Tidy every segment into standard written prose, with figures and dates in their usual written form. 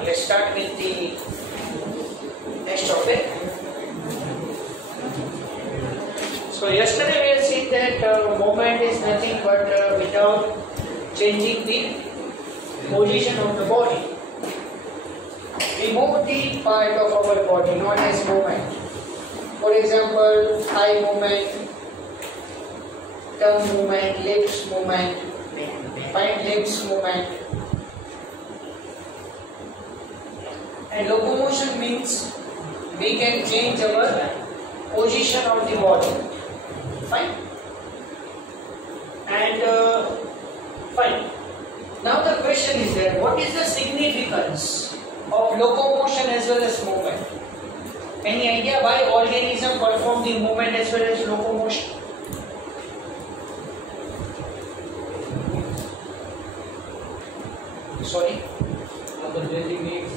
fine. Let's start with the next topic. So yesterday we have seen that movement is nothing but without changing the position of the body. We move the part of our body known as movement. For example, eye movement, tongue movement, lips movement, fine lips movement. And locomotion means we can change our position of the body. Fine. And fine. Now the question is that what is the significance of locomotion as well as movement? Any idea why organism perform the movement as well as locomotion? Sorry? For the basic needs.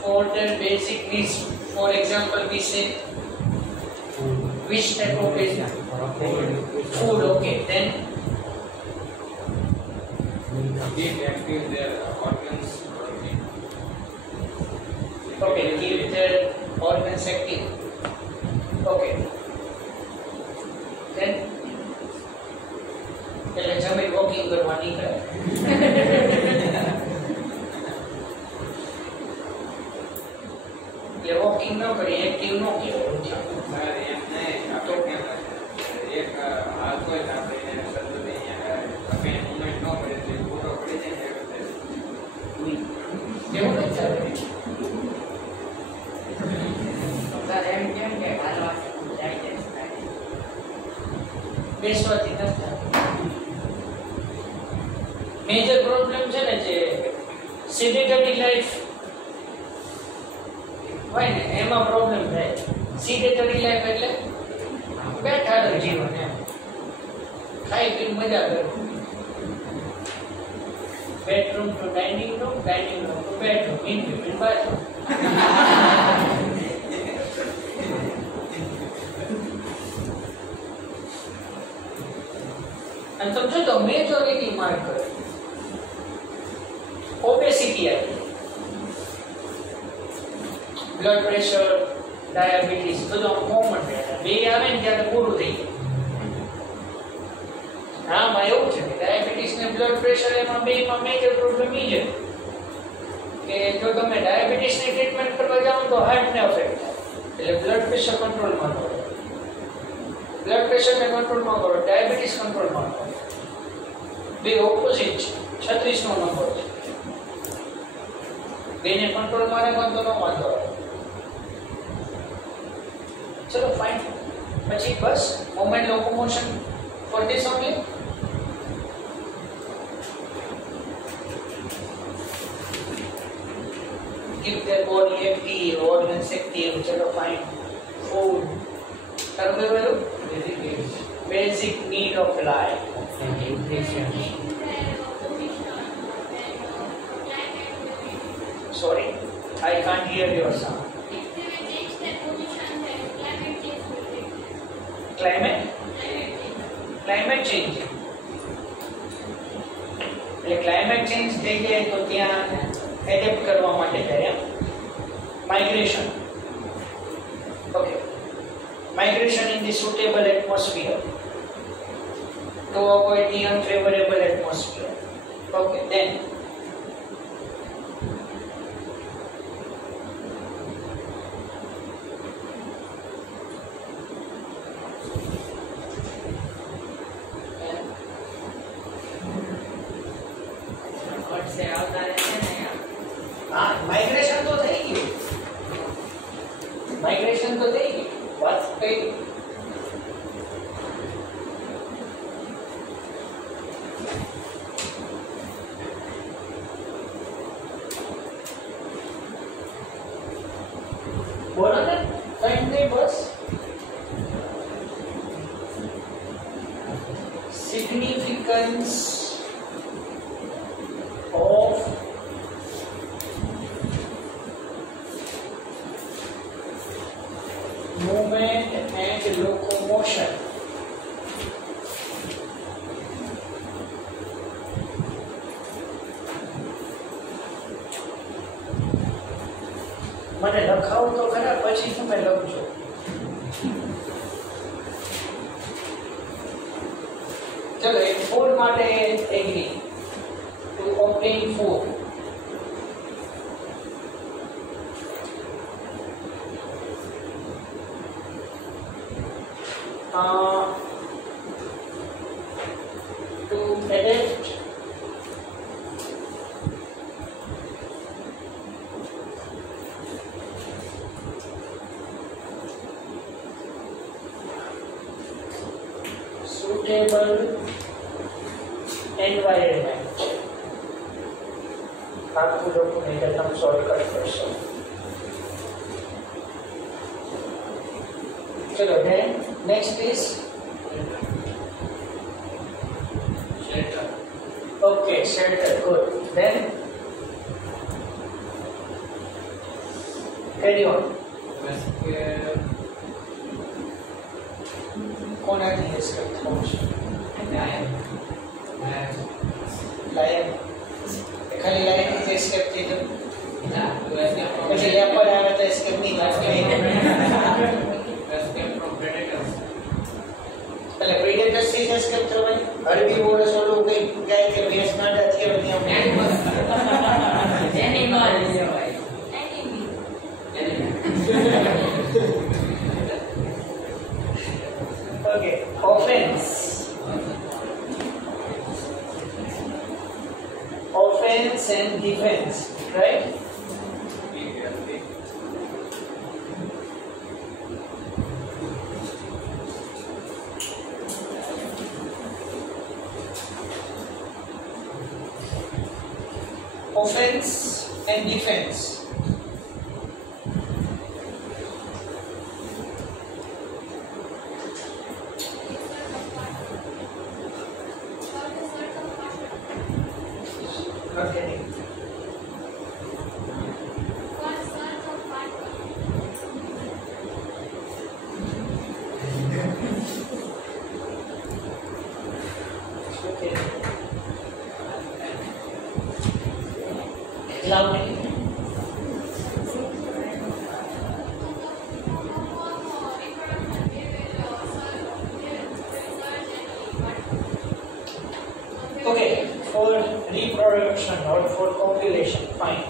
For their basic needs. For example, we say which type of basic? Food, okay. Then keep active their organs. okay, keep their organs active. Okay. Then એટલે જમી walking કરવા નીકળે. એટલે walking ન કરી active ન કહેવાય. એમ નહીં તો એક હાથ હોય ને આપણે સતત અહીંયા આપણે મુવમેન્ટ ન કરે તો પૂરો પડી જાય ને એવું નથી ચાલે. એમ કેમ કે હાલવા જાય છે બેસવાથી નથી થતું. મેજર પ્રોબ્લેમ છે ને જે સેડેટરી લાઈફ હોય ને એમાં પ્રોબ્લેમ થાય. સેડેટરી લાઈફ એટલે બેઠાડું જીવન એમ ખાઈ પીને મજા કરવું. Bedroom to dining room to bedroom in between bathroom. અને તમે જો તો મેજોરિટી માર્કર ઓબેસિટી આવી, બ્લડ પ્રેશર, ડાયાબિટીસ બધું કોમન રહ્યા. બે આવે ને ત્યારે પૂરું થઈ જાય. આમાં એવું છે કે ડાયાબિટીસ ને બ્લડ પ્રેશર એમાં બેમાં મેજર પ્રોબ્લેમ એ છે કે જો તમે ડાયાબિટીસ ની ટ્રીટમેન્ટ કરવા જાઓ તો હાર્ટ ને અફેક્ટ થાય. એટલે બ્લડ પ્રેશર કંટ્રોલમાં કરો, બ્લડ પ્રેશર ને કંટ્રોલમાં કરો, ડાયાબિટીસ કંટ્રોલમાં કરો. બે ઓપોઝિટ છે. 36 નો નંબર છે. બેને કંટ્રોલમાં રાખો તો ન વાંધો આવે. ચલો ફાઇન. પછી બસ moment locomotion for this only. keep their body active, organs active. ચલો ફાઇન. ફૂડ તારું basic need of life. Sorry, I can't hear your sound. Climate change. એટલે ક્લાઇમેટ ચેન્જ થઈ જાય તો ત્યાં એડેપ્ટ કરવા માટે થાય migration. Okay, migration in the suitable atmosphere to avoid the unfavorable atmosphere. Okay, then migration તો થઈ ગયું. માઇગ્રેશન તો થઈ ગયું. વાત કઈ બોલો ને કઈ નહીં. બસ significance of movement and locomotion. કહું તો ખરા પછી તમે લખજો. ચલો એક ફૂડ માટે agree to obtain food. To adapt suitable environment. आपको लोग नहीं करना शॉर्टकट क्वेश्चन. चलो then next is shelter. okay shelter. Good. Then carry on. कौन है ये स्क्रिप्ट लायन खाली लायन ही स्क्रिप्ट थी तो अच्छा यहाँ पर आया था स्क्रिप्ट नहीं था पहले प्रेडेटर्स से स्क्रिप्ट था भाई अरबी बोल सोलो कोई गाय के भैंस ना जाती है बनिया okay offense and defense, right? Offense and defense. Okay. Loudly. Okay, for reproduction or for copulation, fine.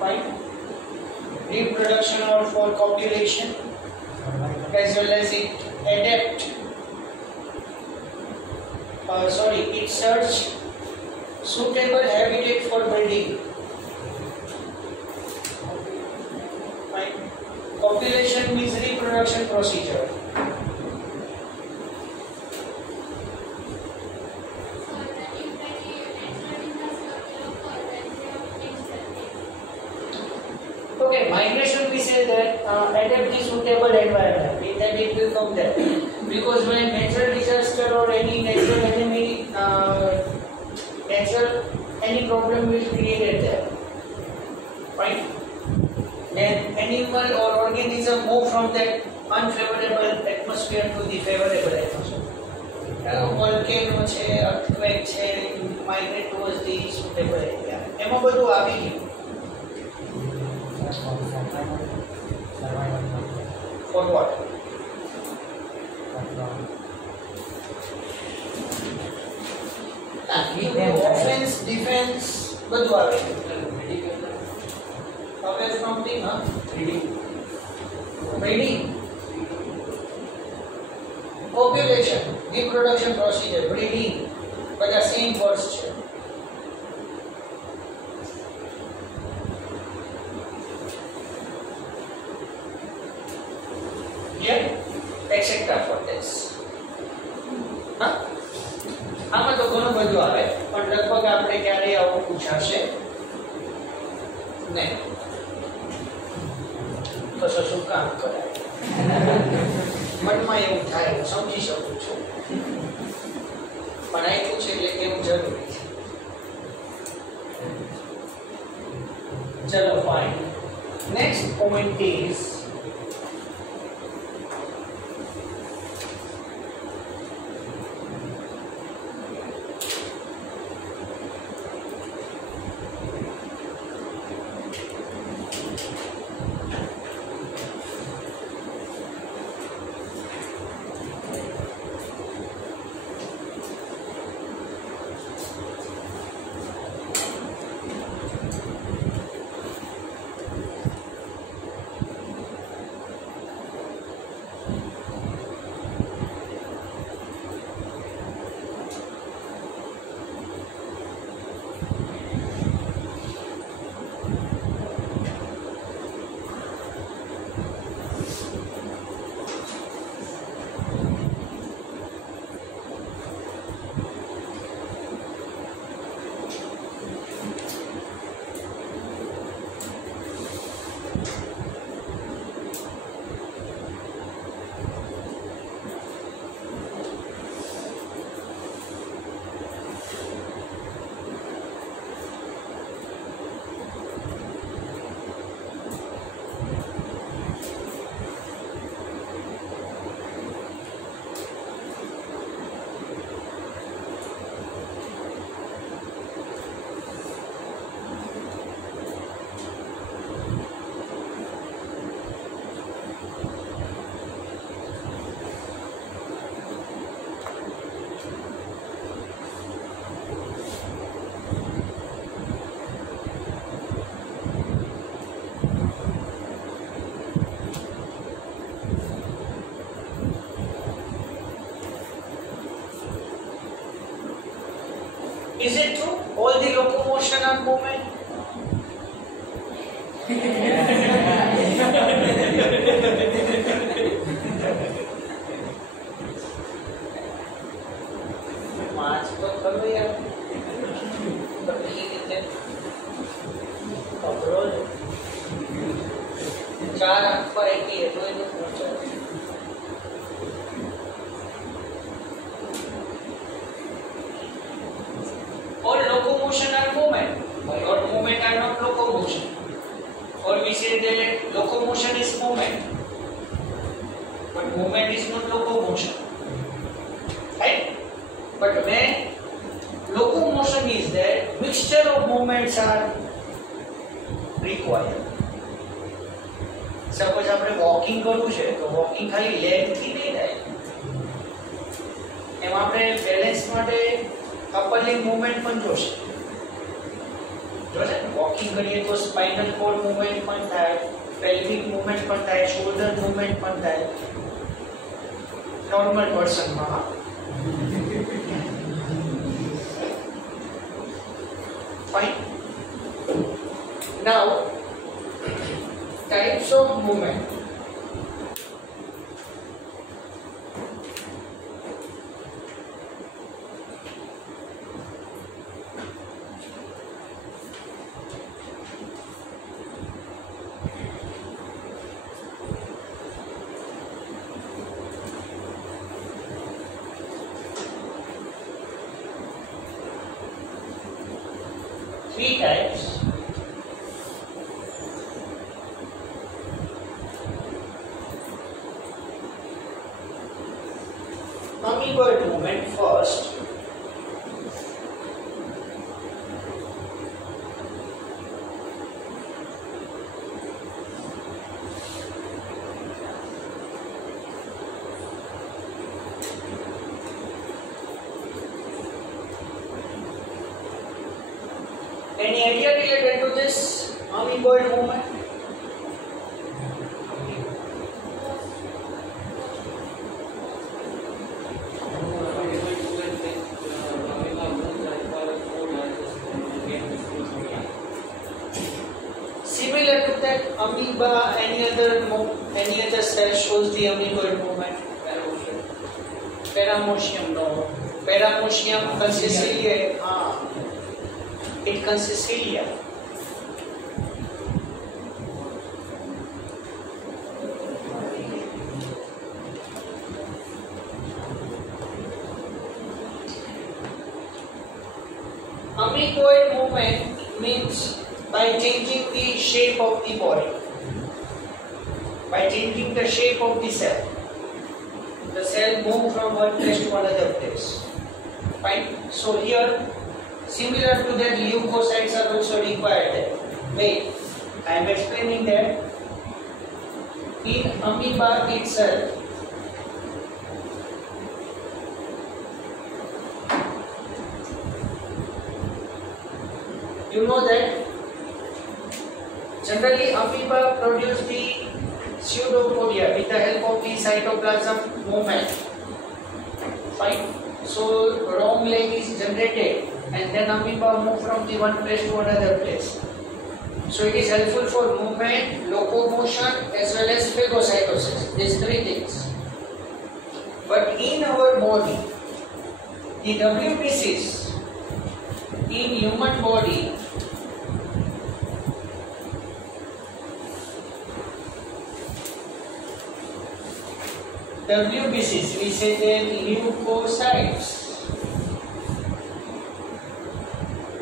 Fine. Reproduction or for copulation, as well as it it search suitable habitat for breeding. Fine. Copulation means reproduction procedure. Okay, migration we say that adapt the suitable environment, that it will come there. Because when natural disaster or any natural enemy, any problem will create there. Right? Then animal or organism move from that unfavorable atmosphere to the favorable atmosphere. Volcano છે, earthquake છે, migrate towards the suitable area. એમાં બધું આવી ગયું. For what? Offense, defense, બધું આવે. Away from the breeding, copulation, reproduction procedure, breeding, બધા same words છે. Etc. for this. આમાં તો ઘણું બધું આવે પણ લગભગ આપણે ક્યારે આવું પૂછાશે નહીં. તો શું કામ કરાય મનમાં એવું થાય હું સમજી શકું છું પણ આપ્યું છે એટલે કેવું જરૂરી છે. चलो fine. Next point is is it true? All the locomotion and movement? मार्च तो करो यार. कभी कितने? अप्रोच 4 अंक पर 80 है तो ये तो पहुंचा. All locomotion and movement, or movement and not locomotion. Or we say that locomotion is movement, but movement is not locomotion, right? But when locomotion is there, mixture of movements are required. Suppose આપણે walking કરવું છે તો walking ખાલી leg થી નહીં થાય. એમાં આપણે બેલેન્સ માટે upper limb movement પણ જોશે. જોશે ને વોકિંગ કરીએ તો સ્પાઇનલ કોર્ડ મૂવમેન્ટ પણ થાય, પેલ્વિક મૂવમેન્ટ પણ થાય, શોલ્ડર મૂવમેન્ટ પણ થાય. નોર્મલ પર્સનમાં. Fine. Now types of movement. Three types. Amoeboid movement first. Any idea related to this amoeboid movement? Similar to that amoeba, any other cell shows the amoeboid movement? Paramecium, no. Paramecium consiliae, it consiliae. Amoeboid movement means by changing the shape of the body, by changing the shape of the cell. The cell moves from one place to another place. Fine. So here, similar to that, leukocytes are also required there. Wait, I am explaining that in amoeba itself, you know that generally amoeba produce the pseudopodia with the help of the cytoplasm movement. Fine. So wrong leg is generated and then amoeba move from the one place to another place. So it is helpful for movement, locomotion as well as phagocytosis. These three things. But in our body, the WBCs in human body WBCs, we say that leukocytes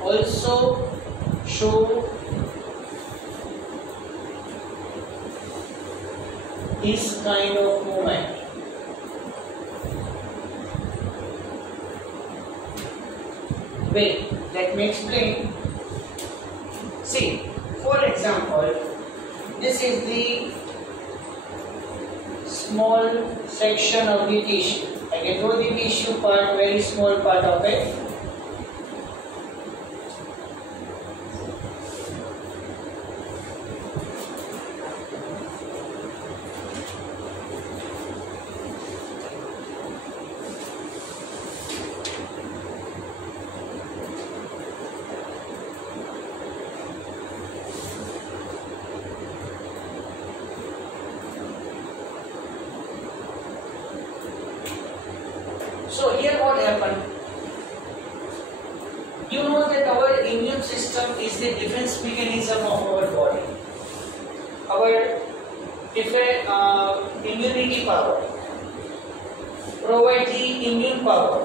also show this kind of movement. Wait, let me explain. See, for example, this is the small section of the tissue. I can draw the tissue part, very small part of it. So here what happened? You know that our immune system is the defense mechanism of our body. Our immunity power provide the immune power.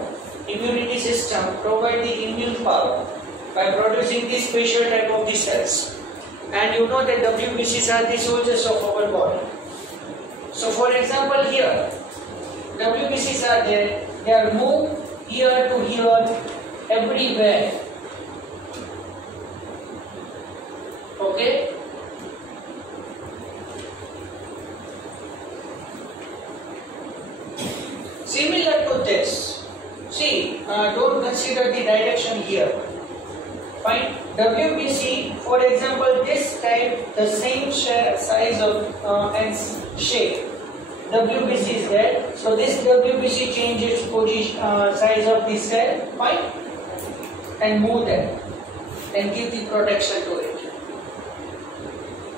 Immunity system provide the immune power by producing this special type of the cells. And you know that WBCs are the soldiers of our body. So for example here, WBCs are there. They are moved here to here, everywhere. Okay? Similar to this, see, don't consider the direction here. Fine. WBC, for example, this type, the same size of and shape. WBC is there, so this WBC changes position, size of the cell, fine, and move that, and give the protection to it.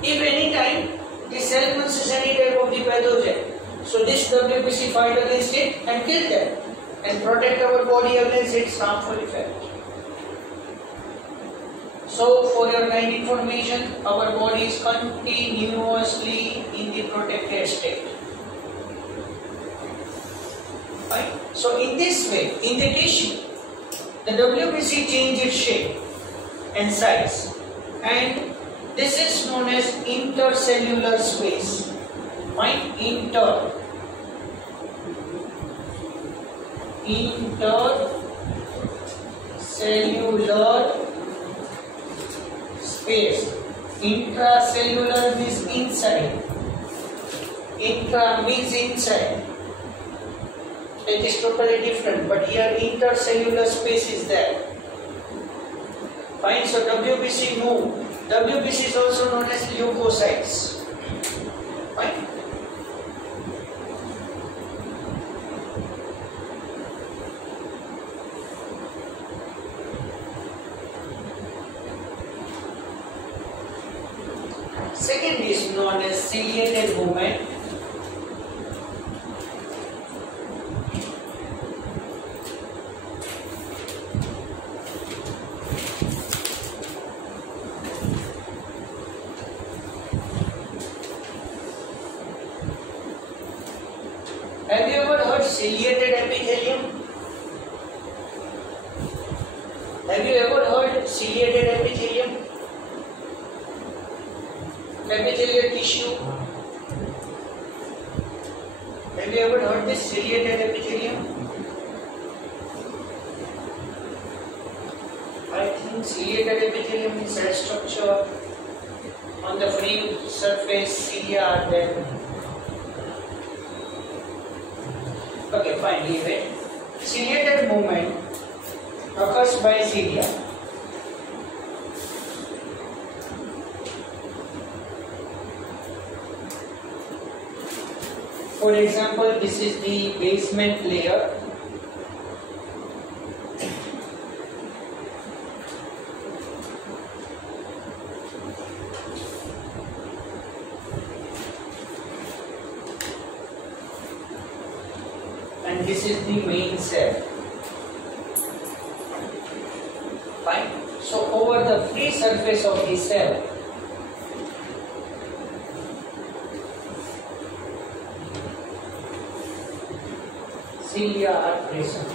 If any time the cell possesses any type of the pathogen, so this WBC fight against it and kill them, and protect our body against its harmful effect. So, for your kind information, our body is continuously in the protected state. Right? So in this way, in the tissue, the WBC changes its shape and size, and this is known as intercellular space. Right? Intercellular space. Intracellular means inside. Intra means inside. It is totally different, but here intercellular space is there. Fine, so WBC move. WBC is also known as leukocytes. Fine. Second is known as ciliated movement. Have you ever heard ciliated epithelium? Have you ever heard ciliated epithelium? epithelial tissue. Have you ever heard this ciliated epithelium? I think ciliated epithelium is cell structure on the free surface cilia are there. Okay, fine, leave it. Ciliated movement occurs by cilia. For example, this is the basement layer. And this is the main cell. Fine. So over the free surface of the cell, cilia are present.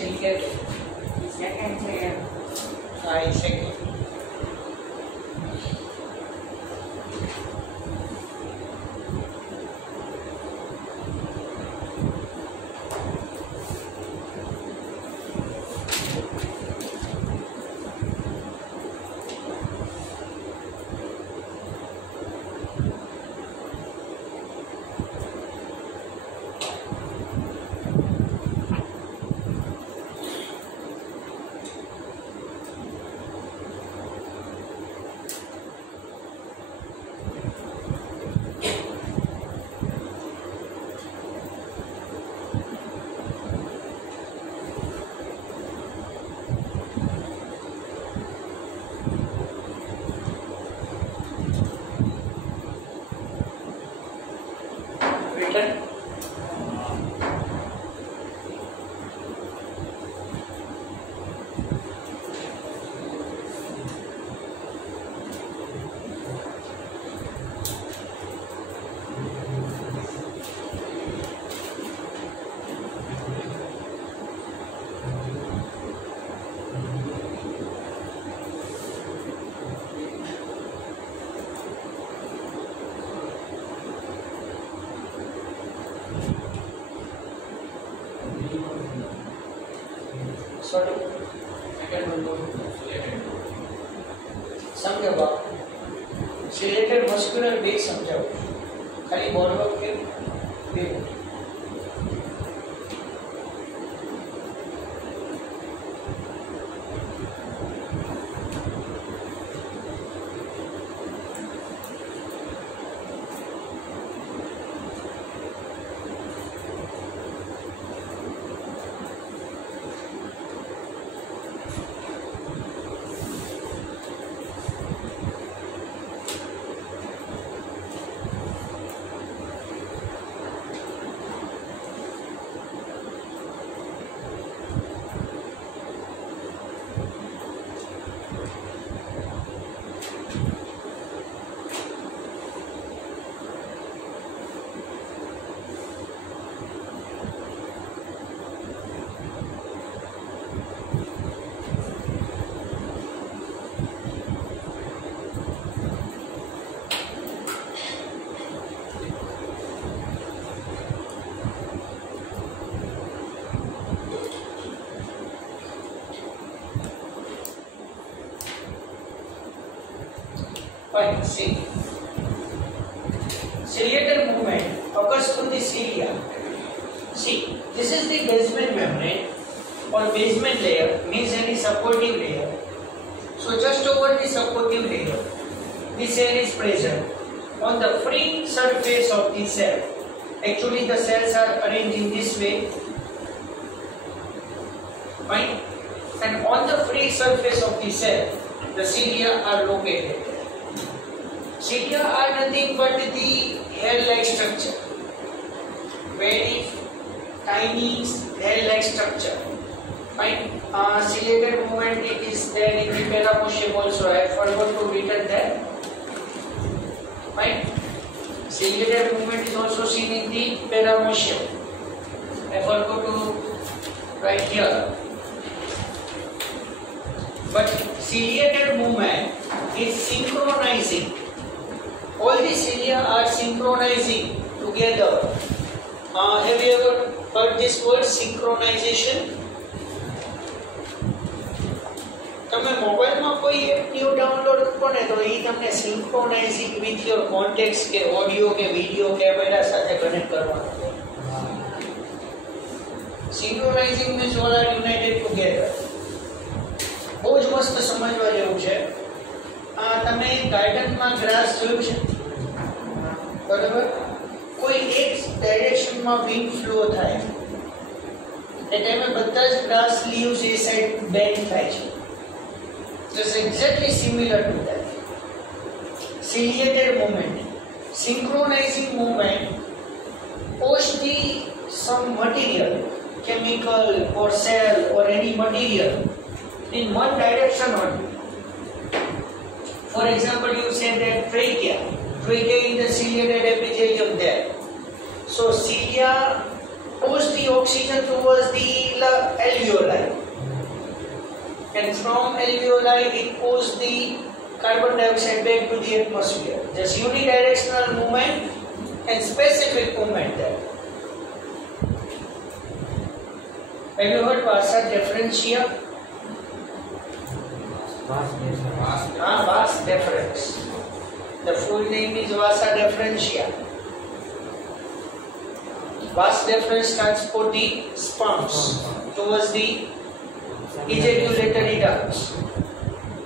Ciliate. Second છે. I second. Written. Sorry. समझो chelated muscular बे समझाओ खाली बोल के बे Fine. See, ciliated movement occurs through the cilia. See, this is the basement membrane or basement layer, means any supportive layer. So just over the supportive layer, the cell is present. On the free surface of the cell, actually the cells are arranged in this way. Fine. And on the free surface of the cell, the cilia are located. Cilia are nothing but the hair-like structure, very tiny hair-like structure. Fine. Ciliated movement it is there in the paramotium also. I forgot to written there. Fine. Ciliated movement is also seen in the paramotium. I forgot to write here. But ciliated movement is synchronizing. All the cilia are synchronizing together. Have you ever heard this word synchronization? તમે મોબાઈલમાં કોઈ app new download કરો ને તો એ તમને synchronising with your contacts કે audio કે વિડિયો કેમેરા સાથે કનેક્ટ કરવાનું છે. Synchronising means all are united together. બહુ જ મસ્ત સમજવા જેવું છે. તમે ગાર્ડનમાં ગ્રાસ જોયું છે બરાબર, કોઈ એક ડાયરેક્શનમાં વિન્ડ ફ્લો થાય એ ટાઈમે બધા જ ગ્રાસ લીવ્સ એ સાઈડ બેન્ડ થાય છે. Just exactly similar to that. Ciliated movement, synchronizing movement, push the some material, chemical or cell or any material in one direction only. For example, you say that trachea in the ciliated epithelium there. So cilia push the oxygen towards the alveoli, and from alveoli it pulls the carbon dioxide back to the atmosphere. Just unidirectional movement and specific movement there. Have you heard vasa deferentia? Vas deferens. The full name is vasa deferentia. Vas deferens transport the sperms towards the ejaculatory ducts.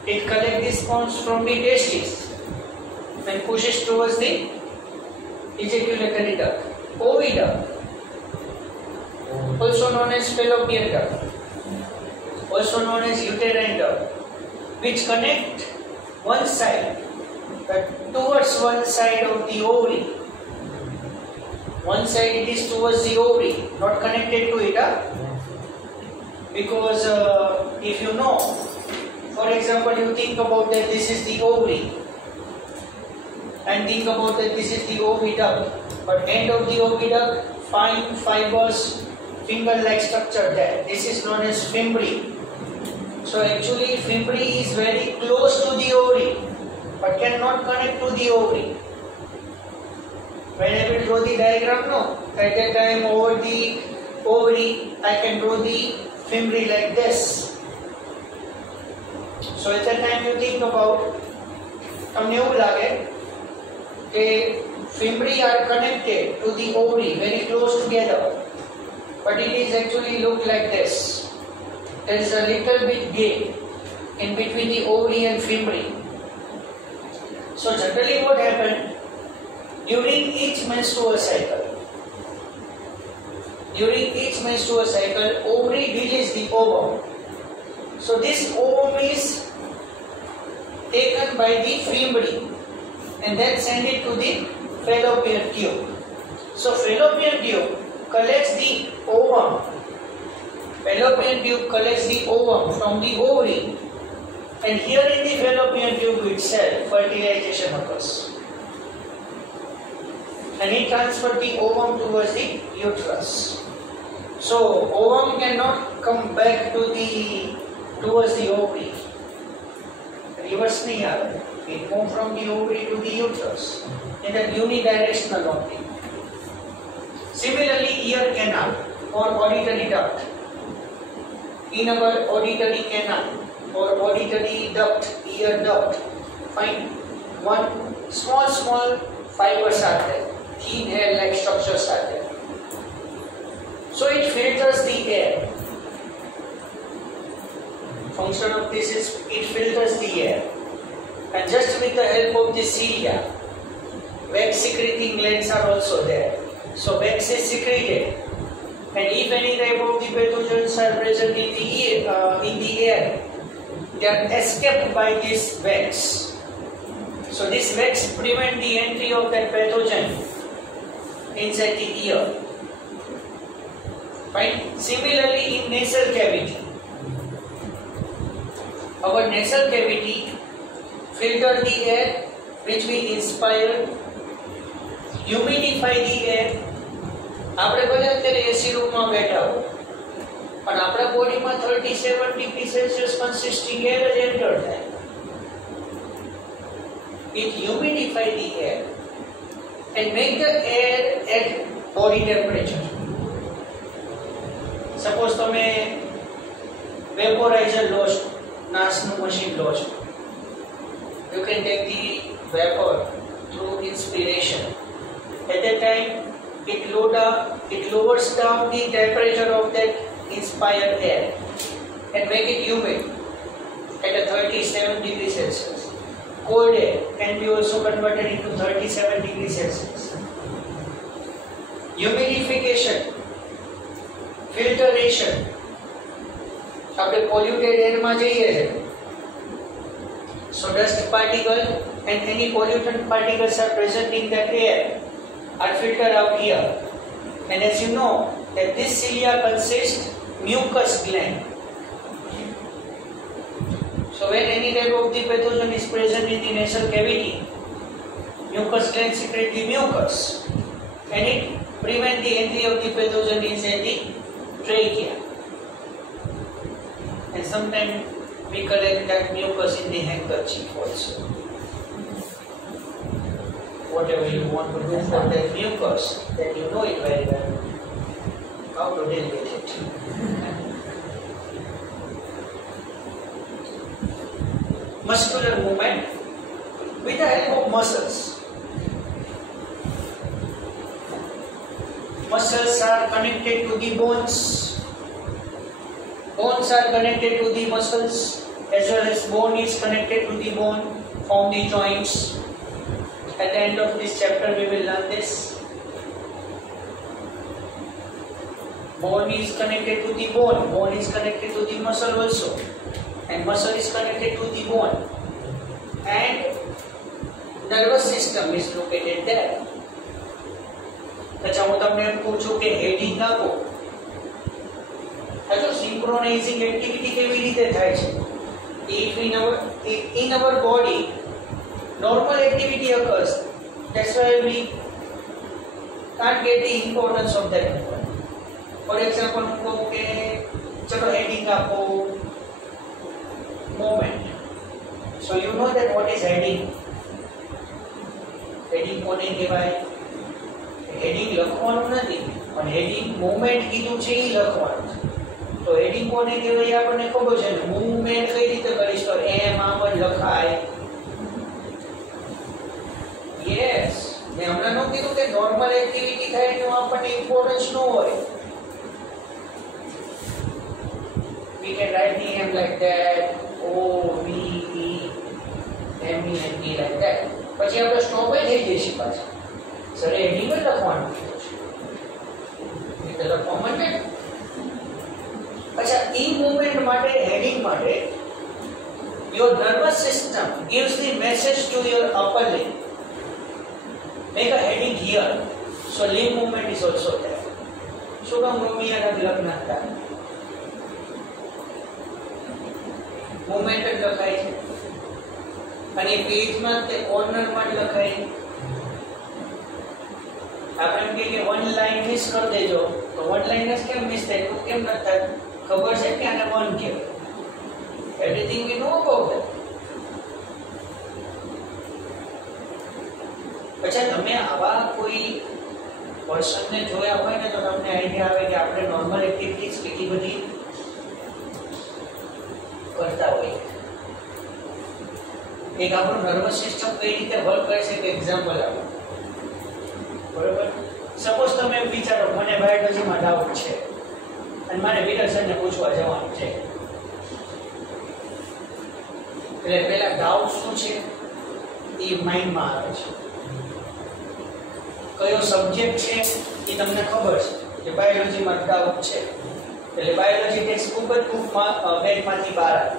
It collects the sperms from the testes and pushes towards the ejaculatory duct. Oviduct, also known as fallopian duct, also known as uterine duct, which connect one side towards one side of the ovary. One side it is towards the ovary, not connected to it, because if you know, for example, you think about that this is the ovary, and think about that this is the oviduct, but end of the oviduct, fine fibrous finger-like structure there. This is known as fimbriae. So actually fimbriae is very close to the ovary, but cannot connect to the ovary. When I will draw the diagram, no, at that time over the ovary, I can draw the fimbriae like this. So at that time you think about, તમને એવું લાગે કે fimbriae are connected to the ovary very close together, but it is actually look like this. There is a little bit gap in between the ovary and fimbriae. So generally what happened during each menstrual cycle? During each menstrual cycle, ovary releases the ovum. So this ovum is taken by the fimbriae and then send it to the fallopian tube. So fallopian tube collects the ovum. Fallopian tube collects the ovum from the ovary, and here in the fallopian tube itself fertilization occurs, and it transfers the ovum towards the uterus. So ovum cannot come back towards the ovary. Reverse nahi aave. It moves from the ovary to the uterus in a unidirectional only. Similarly, ear canal or auditory duct. In our auditory canal or auditory duct, ear duct, find one small fibers are there, thin hair-like structures are there. So it filters the air. Function of this is it filters the air, and just with the help of the cilia, wax secreting glands are also there. So wax is secreted, and if any type of the pathogens are present in the air, they are escaped by this wax. So this wax prevents the entry of that pathogen inside the ear. Fine. Similarly, in nasal cavity, our nasal cavity filter the air which we inspire, humidify the air. આપણે ભલે અત્યારે એસી રૂમમાં બેઠા હો, પણ આપણા બોડીમાં 37 degree Celsius કન્સિસ્ટિંગ air જ એન્ટર થાય. It humidify the air and make the air at body temperature. Suppose તમે વેપોરાઇઝર લો છો, નાસનું મશીન લો છો. You can take the vapor through inspiration. At that time, it lowers down the temperature of that inspired air and make it humid at a 37 degrees Celsius. Cold air can be also converted into 37 degrees Celsius. Humidification, filtration. આપણે polluted air માં જઈએ છે. So dust particle and any pollutant particles are present in that air are filtered out here, and as you know that this cilia consists mucus gland. So when any type of the pathogen is present in the nasal cavity, mucus gland secrete the mucus, and it prevent the entry of the pathogen inside the trachea, and sometimes we collect that mucus in the handkerchief also. Whatever you want to do for that mucus, then you know it very well how to deal with it. Muscular movement with the help of muscles. Muscles are connected to the bones. Bones are connected to the muscles, as well as bone is connected to the bone, form the joints. At the end of this chapter we will learn this. Bone is connected to the bone, bone is connected to the muscle also, and muscle is connected to the bone, and nervous system is located there. अच्छा, હું તમને એમ પૂછું કે heading આપો, આ જો synchronising activity કેવી રીતે થાય છે? If in our body normal activity occurs, that's why we can't get the importance of that. For example, હું કહું કે ચલો હેડિંગ આપો movement, so you know that what is heading. Heading કોને કહેવાય? હેડિંગ લખવાનું નથી, પણ હેડિંગ મૂવમેન્ટ કીધું છે એ લખવાનું છે. તો હેડિંગ કોને કહેવાય આપણને ખબર છે ને. મૂવમેન્ટ કઈ રીતે કરીશ તો એમ આમ જ લખાય. યસ, મેં હમણાં નું કીધું કે નોર્મલ એક્ટિવિટી થાય એનું આપણને ઇમ્પોર્ટન્સ ન હોય. We can write the M like that, O, V, E, M, E and T like that. પછી આપણે સ્ટોપ થઈ જઈશું પાછા. સર હેડિંગ જ લખવાનું કીધું છે એટલે લખવા માટે. અચ્છા, ઈ મૂવમેન્ટ માટે, હેડિંગ માટે your nervous system gives the message to your upper limb. Make a heading here, so limb movement is also there. શું કામ રોમિયાના લગ્ન હતા? મૂવમેન્ટ જ લખાય છે, અને પેજમાં તે કોર્નરમાં જ લખાય. આપણે એમ કહીએ કે વન લાઈન મિસ કરી દેજો, તો વન લાઈન જ કેમ મિસ થાય? તો કેમ ન થાય? ખબર છે કે આને વન કહેવાય. Everything we know about that. પછી તમે આવા કોઈ પર્સનને જોયા હોય ને તો તમને આઈડિયા આવે કે આપણે નોર્મલ એક્ટિવિટીઝ કેટલી બધી કરતા હોઈએ. એક આપણું નર્વસ સિસ્ટમ કઈ રીતે વર્ક કરે છે કે એક્ઝામ્પલ આપો. બરોબર, સપોઝ તમે વિચારો મને બાયોલોજીમાં ડાઉટ છે અને મારે વિરલ સરને પૂછવા જવાનું છે. એટલે પહેલા ડાઉટ શું છે એ માઇન્ડમાં આવે છે. કયો સબ્જેક્ટ છે એ તમને ખબર છે કે બાયોલોજીમાં ડાઉટ છે, એટલે બાયોલોજી ટેક્સ્ટ બુક જ બેગમાંથી બહાર આવે.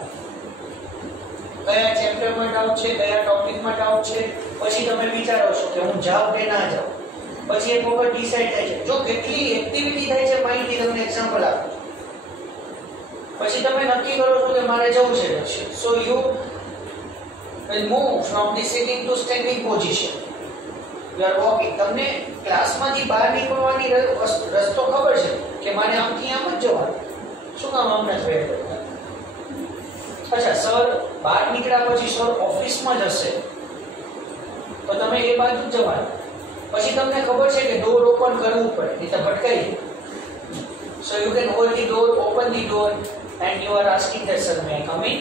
કયા ચેપ્ટરમાં ડાઉટ છે, કયા ટોપિકમાં ડાઉટ છે, પછી તમે વિચારો છો કે હું જાઉં કે ના જાઉં. પછી એક વખત ડિસાઈડ થાય છે. જો કેટલી એક્ટિવિટી થાય છે માઇન્ડની, તમને એક્ઝામ્પલ આપું છું. પછી તમે નક્કી કરો છો કે મારે જવું છે. So you will move from the sitting to standing position. You are walking. તમને ક્લાસમાંથી બહાર નીકળવાની રસ્તો ખબર છે કે મારે આમથી આમ જ જવાનું. શું કામ આમ જ વેટ કરતા? અચ્છા, સર બહાર નીકળ્યા પછી સર ઓફિસમાં જશે તો તમે એ બાજુ જ જવાનું. પછી તમને ખબર છે કે ડોર ઓપન કરવું પડે, નહીં તો ભટકાઈ. So you can hold the door, open the door and you are asking that sir may come in.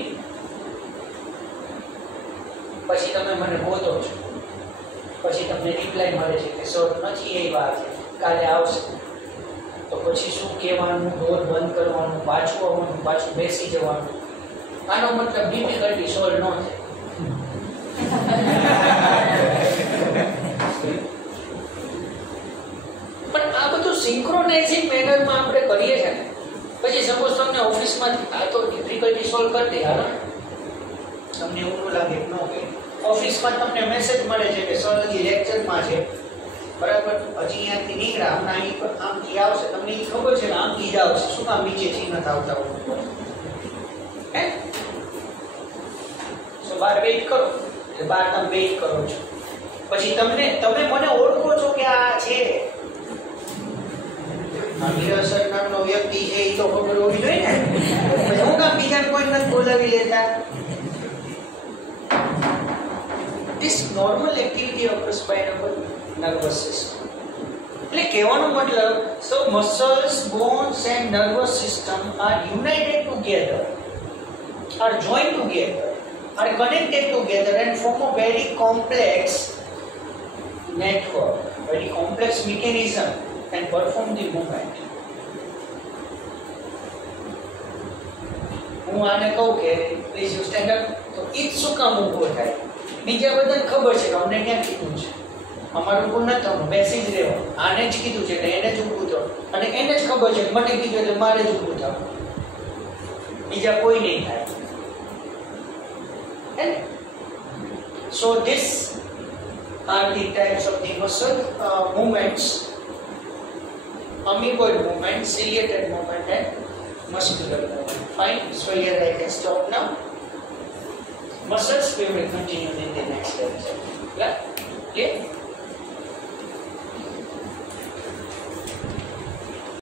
પછી તમે મને બોલો છો, પછી તમને રિપ્લાય મળે છે કે સર નથી એ વાત કાલે આવશે. તો પછી શું કહેવાનું? ડોર બંધ કરવાનું, પાછું આવવાનું, પાછું બેસી જવાનું. આનો મતલબ ડિફિકલ્ટી સોલ્વ ન થાય. પણ આ બધું સિંક્રોનાઇઝિંગ મેનરમાં આપણે કરીએ છીએ ને. પછી સપોઝ તમને ઓફિસમાં આ તો ડિફિકલ્ટી સોલ્વ કરી દે, હાલો તમને એવું ન લાગે ન કે ઓફિસમાં તમને મેસેજ મળે છે કે સર હજી લેક્ચરમાં છે, બરાબર, હજી અહીંયાથી નીકળ્યા, હમણાં અહીં આમથી આવશે. તમને એ ખબર છે કે આમથી જ આવશે. શું કામ નીચેથી નથી આવતા હોય? હે, સો બાર વેઇટ કરો, એટલે બાર તમે વેઇટ કરો છો. પછી તમે મને ઓળખો છો કે આ છે વિરલ સરના નામનો વ્યક્તિ છે એ તો ખબર હોવી જોઈએ ને. પછી હું કામ બીજાને કોઈ નથી બોલાવી લેતા. This normal activity occurs by our nervous system. એટલે કહેવાનો મતલબ, so muscles, bones and nervous system are united together, are joined together, are connected together and form a very complex network, very complex mechanism and perform the movement. હું આને કહું કે please you stand up, તો ઈ શું કામ ઊભો થાય? બીજા બધાને ખબર છે કે અમને ક્યાં કીધું છે, અમારું ઊભું નથી થવાનું, બેસી જ રહેવાનું. આને જ કીધું છે કે એને જ ઊભું થવાનું, અને એને જ ખબર છે કે મને કીધું એટલે મારે જ ઊભું થવાનું, બીજા કોઈ નહીં થાય. So this are the types of the muscle movements: amoeboid movement, ciliated movement and muscular movement. Fine. So here I can stop now. Muscles we will continue in the next lecture. Yeah? Okay?